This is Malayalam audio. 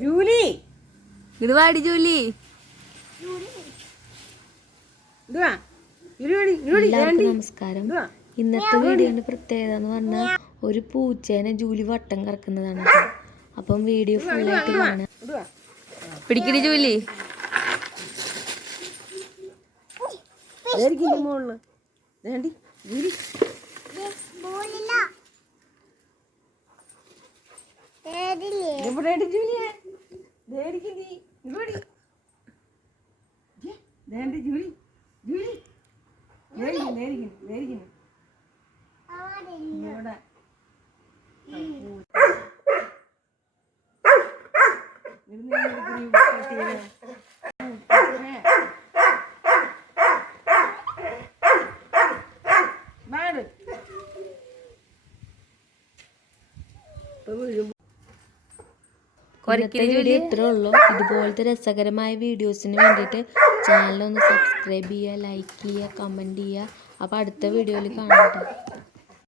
ജൂലി. ഇത് വാടി ജൂലി. നമസ്കാരം. ഇന്നത്തെ വീഡിയോന്റെ പ്രത്യേകത എന്ന് പറഞ്ഞാൽ ഒരു പൂച്ചേനെ ജൂലി വട്ടം കറക്കുന്നതാണ് അപ്പം വീഡിയോ ഫുള്ളായിട്ട് കാണാം. ഇതുവാ. പിടിക്കടി ജൂലി. ജൂലിയെ. Julie Julie. ദേടിക്കുന്നു ദേടിക്കുന്നു ദേടിക്കുന്നു ഇവിടെ. ഇരുന്ന് ഇന്നത്തെ വീഡിയോ ഇത്രേ ഉള്ളൂ. ഇതുപോലത്തെ രസകരമായ വീഡിയോസിന് വേണ്ടിയിട്ട് ചാനൽ ഒന്ന് സബ്സ്ക്രൈബ് ചെയ്യുക ലൈക്ക് ചെയ്യുക കമന്റ് ചെയ്യുക. അപ്പോൾ അടുത്ത വീഡിയോയിൽ കാണാം